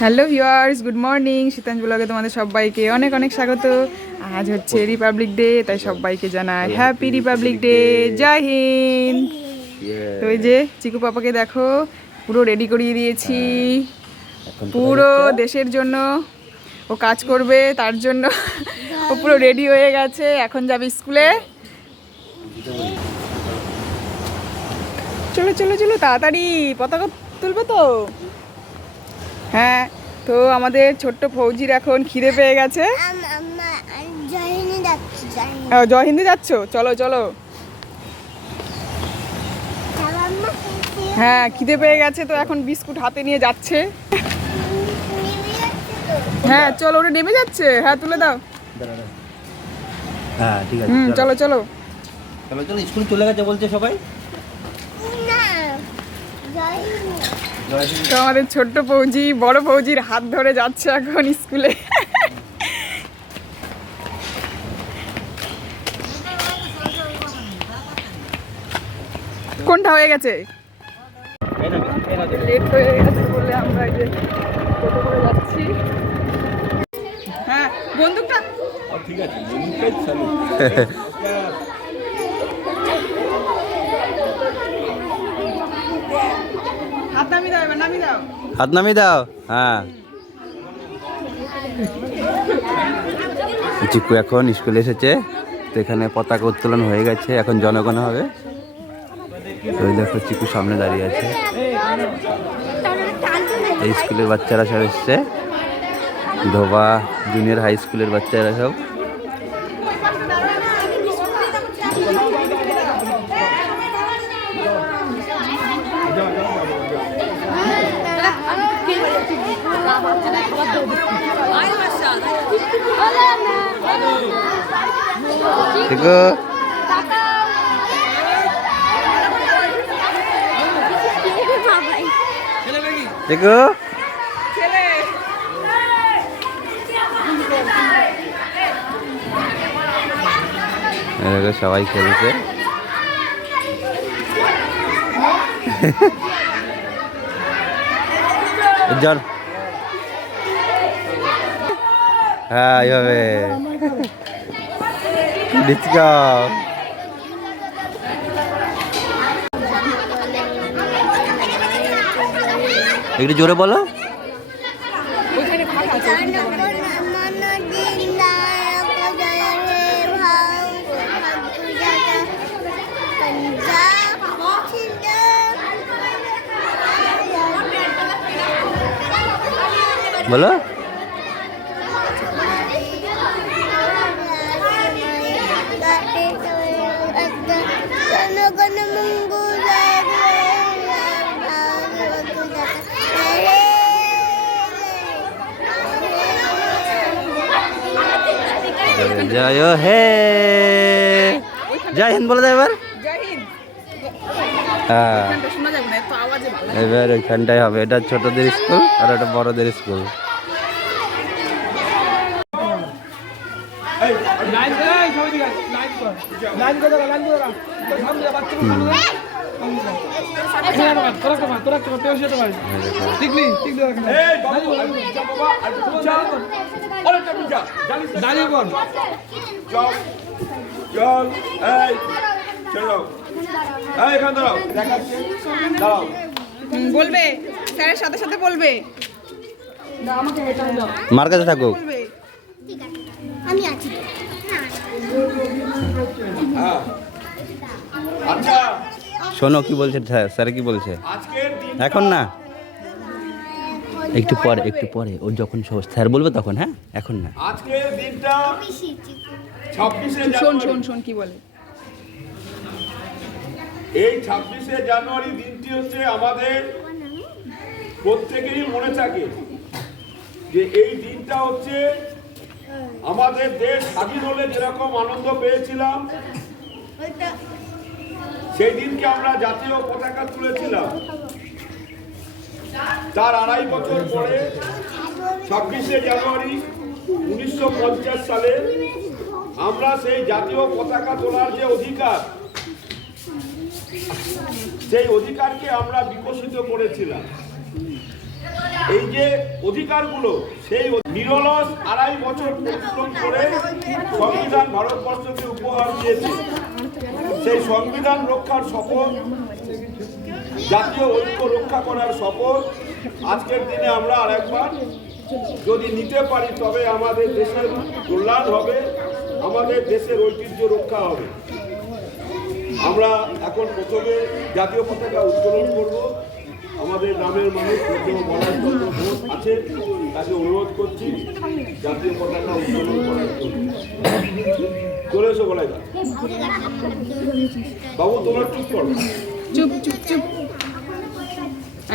Hello viewers good morning. শীতাঞ্জ ব্লগে তোমাদের সবাইকে অনেক অনেক স্বাগত। আজ হচ্ছে রিপাবলিক ডে তাই সবাইকে জানাই হ্যাপি রিপাবলিক ডে জয় হিন্দ। তো ওই যে চিকু পাপাকে দেখো পুরো রেডি করিয়ে দিয়েছি। পুরো দেশের জন্য। ও কাজ করবে তার জন্য। ও পুরো রেডি হয়ে গেছে এখন যাবে স্কুলে। চলো চলো চলো তাড়াতাড়ি। পতাকা তুলবে তো? হ্যাঁ তো আমাদের ছোট্ট ফৌজির এখন খিদে পেয়ে গেছে। আম- আম্মা জয়নি যাচ্ছি জয়নি আহ, জয় হিন্দে যাচ্ছ? চলো চলো। হ্যাঁ খিদে পেয়ে গেছে তো এখন বিস্কুট হাতে নিয়ে যাচ্ছে। হ্যাঁ চলো ওটা নেমে যাচ্ছে। হ্যাঁ তুলে দাও। হ্যাঁ ঠিক আছে চলো। চলো চলো। চলো স্কুল চলে গেছে বলছে সবাই না জয়নি জয় হিন্দ। তো আমাদের ছোট্ট ফৌজি বড় ফৌজির হাত ধরে যাচ্ছে এখন স্কুলে। কোনটা হয়ে গেছে। লেট হয়ে গেছে বলে আমরা এই যে টোটো করে যাচ্ছি। হ্যাঁ বন্দুকটা হাত নামিয়ে দাও এবার নামিয়ে দাও হাত নামিয়ে দাও। হ্যাঁ। চিকু এখন স্কুলে এসেছে, তো এখানে পতাকা উত্তোলন হয়ে গেছে, এখন জনগণ হবে। ওই দেখো চিকু সামনে দাঁড়িয়ে আছে। এই স্কুলের বাচ্চারা সব এসছে। ধোবা, জুনিয়র হাই স্কুলের বাচ্চারা সব। ছেলে এরকম সবাই খেলছে জন হ্যাঁ এইভাবে। একটু জোরে বলো। বলো। জয় হে জয় হিন্দ বলে দাও এবার জয় হিন্দ হ্যাঁ ওখানটা শোনা যাবে না এত আওয়াজে ভালো এবার ওইখানটাই হবে এটা ছোটদের স্কুল আর এটা বড়দের স্কুল লাইন চল চল এই চলো এই এখানে দাঁড়াও। দাঁড়াও। বলবে। স্যারের সাথে সাথে বলবে। মার কাছে থাকুক। বলবে। আমি আছি। হ্যাঁ। আচ্ছা। শোনো কি বলছে স্যার? স্যার কি বলছে? এখন না। একটু পরে একটু পরে। ও যখন সব- স্যার বলবে তখন হ্যাঁ? এখন না। আজকের দিনটা ছাব্বিশে শোন শোন শোন কি বলে? এই ছাব্বিশে জানুয়ারি দিনটি হচ্ছে আমাদের প্রত্যেকেরই মনে থাকে যে এই দিনটা হচ্ছে আমাদের দেশ স্বাধীন হলে যেরকম আনন্দ পেয়েছিলাম সেই দিনকে আমরা জাতীয় পতাকা তুলেছিলাম। তার আড়াই বছর পরে ছাব্বিশে জানুয়ারি উনিশশো পঞ্চাশ সালে আমরা সেই জাতীয় পতাকা তোলার যে অধিকার, সেই অধিকারকে আমরা বিকশিত করেছিলাম। এই যে অধিকারগুলো, সেই নিরলস আড়াই বছর পরিশ্রম করে সংবিধান ভারতবর্ষকে উপহার দিয়েছে। সেই সংবিধান রক্ষার শপথ জাতীয় ঐক্য রক্ষা করার শপথ আজকের দিনে আমরা আরেকবার। যদি নিতে পারি, তবে আমাদের দেশের কল্যাণ হবে, আমাদের দেশের ঐতিহ্য রক্ষা হবে। আমরা এখন প্রথমে জাতীয় পতাকা উত্তোলন করব। আমাদের গ্রামের মানুষ বলার জন্য ভোট আছে, তাকে অনুরোধ করছি জাতীয় পতাকা উত্তোলন করার জন্য। চলে এসো বলাই বাবু, তোমার চুপ করো। চুপ চুপ চুপ।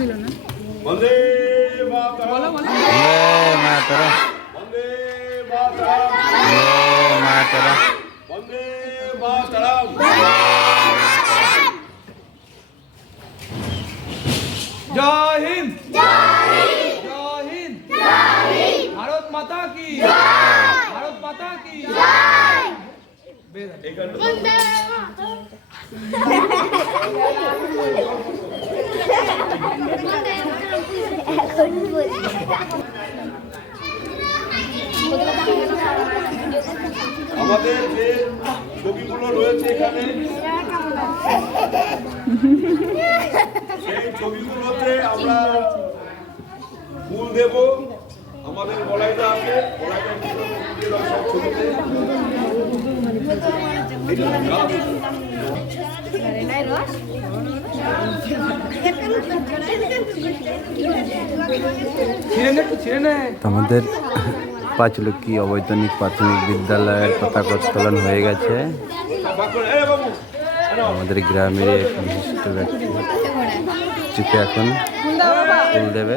হবে শুনছিল না বন্দে মাতরম বলো বলো জয় মা তারা বন্দে মাতরম জয় মা তারা বন্দে মাতরম জয় হিন্দ জয় হিন্দ ভারত মাতা কি ভারত মাতা কি বেশ আমাদের যে ছবিগুলো রয়েছে এখানে, সেই ছবিগুলোতে আমরা ফুল দেব। আমাদের বলাইটা আছে বলাইটা ছবিতে। আমাদের পাঁচলক্ষ্মী অবৈতনিক প্রাথমিক বিদ্যালয়ের পতাকা উত্তোলন হয়ে গেছে। আমাদের গ্রামের এক বিশিষ্ট ব্যক্তি এখন ফুল দেবে।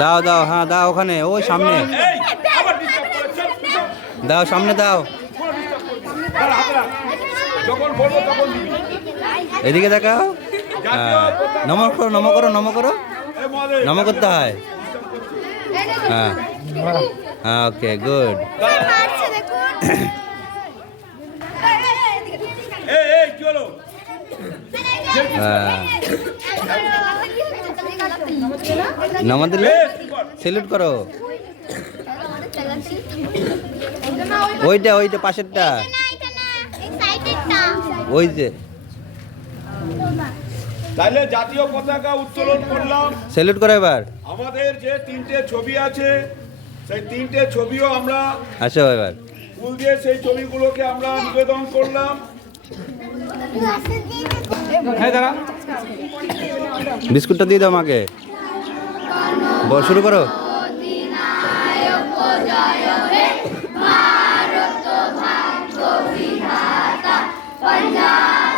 দাও দাও হ্যাঁ দাও ওখানে ওই সামনে। দাও সামনে দাও। এদিকে দেখাও। হ্যাঁ। নম করো নম করো নম করো। নম করতে হয়। হ্যাঁ। হ্যাঁ ওকে গুড। হ্যাঁ। নম দিলে? সেলুট করো। ওইটা ওইটা পাশেরটা। ওই যে। তাহলে জাতীয় পতাকা উত্তোলন করলাম। সেলুট করো এবার। আমাদের যে তিনটে ছবি আছে সেই তিনটে ছবিও আমরা আসো এবার। ফুল দিয়ে সেই ছবিগুলোকে আমরা নিবেদন করলাম। হ্যাঁ দাঁড়া। বিস্কুটটা দিয়ে দাও আমাকে। বল, শুরু করো। তাহলে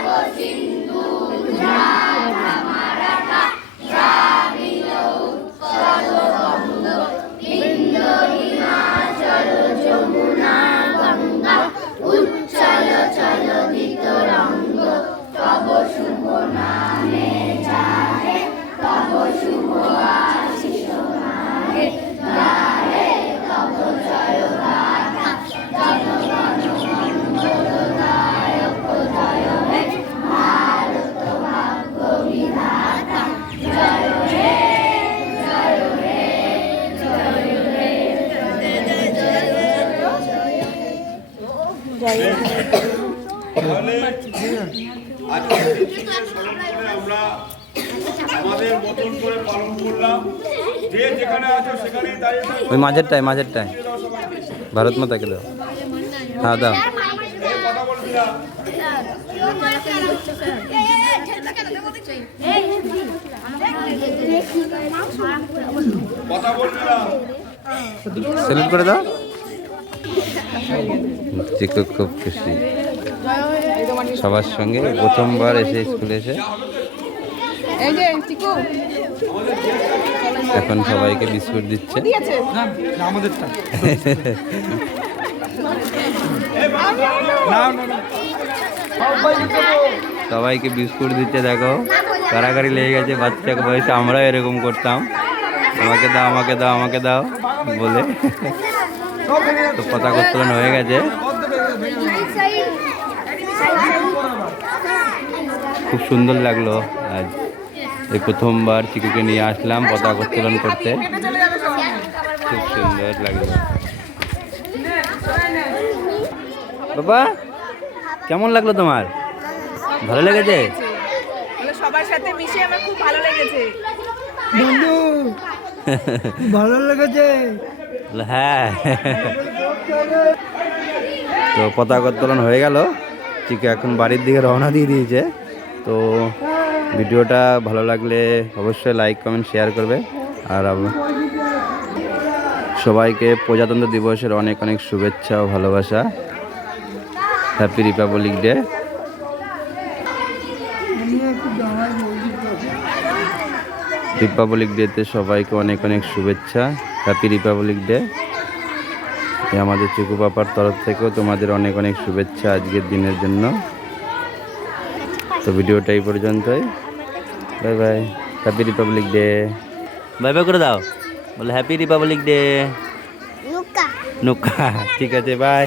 আমরা আমাদের মতন করে পালন করলাম। যে যেখানে আছো সেখানেই দাঁড়িয়ে ওই মাঝেরটায় মাঝেরটায়। ভারত মাতাকে দাও হ্যাঁ দাও। সেলুট করে দাও। খুব খুশি। সবার সঙ্গে প্রথমবার এসে স্কুলে এসে। এই যে চিকু। এখন সবাইকে বিস্কুট দিচ্ছে। দিয়েছে। না না, আমাদেরটা। না না না সবাইকে বিস্কুট দিচ্ছে দেখো। কারাকারি লেগে গেছে বাচ্চা বয়সে আমরাও এরকম করতাম। আমাকে দাও আমাকে দাও আমাকে দাও বলে। তো পতাকা উত্তোলন হয়ে গেছে। খুব সুন্দর লাগল। আজ এই প্রথমবার চিকুকে নিয়ে আসলাম পতাকা উত্তোলন করতে। খুব সুন্দর লাগল। বাবা কেমন লাগল তোমার? ভালো লেগেছে? সবার সাথে মিশে আমার খুব ভালো লেগেছে। বন্ধু ভালো লেগেছে। হ্যাঁ। তো পতাকা উত্তোলন হয়ে গেল। চিকু এখন বাড়ির দিকে রওনা দিয়ে দিয়েছে। তো ভিডিওটা ভালো লাগলে অবশ্যই লাইক কমেন্ট শেয়ার করবে। আর সবাইকে প্রজাতন্ত্র দিবসের অনেক অনেক শুভেচ্ছা ও ভালোবাসা। হ্যাপি রিপাবলিক ডে রিপাবলিক ডেতে সবাইকে অনেক অনেক শুভেচ্ছা। হ্যাপি রিপাবলিক ডে আমাদের চিকু পাপার তরফ থেকেও তোমাদের অনেক অনেক শুভেচ্ছা আজকের দিনের জন্য। তো ভিডিওটা এই পর্যন্তই। Bye bye happy republic day bye bye করে দাও। বলে হ্যাপি রিপাবলিক ডে নুকা। ঠিক আছে বাই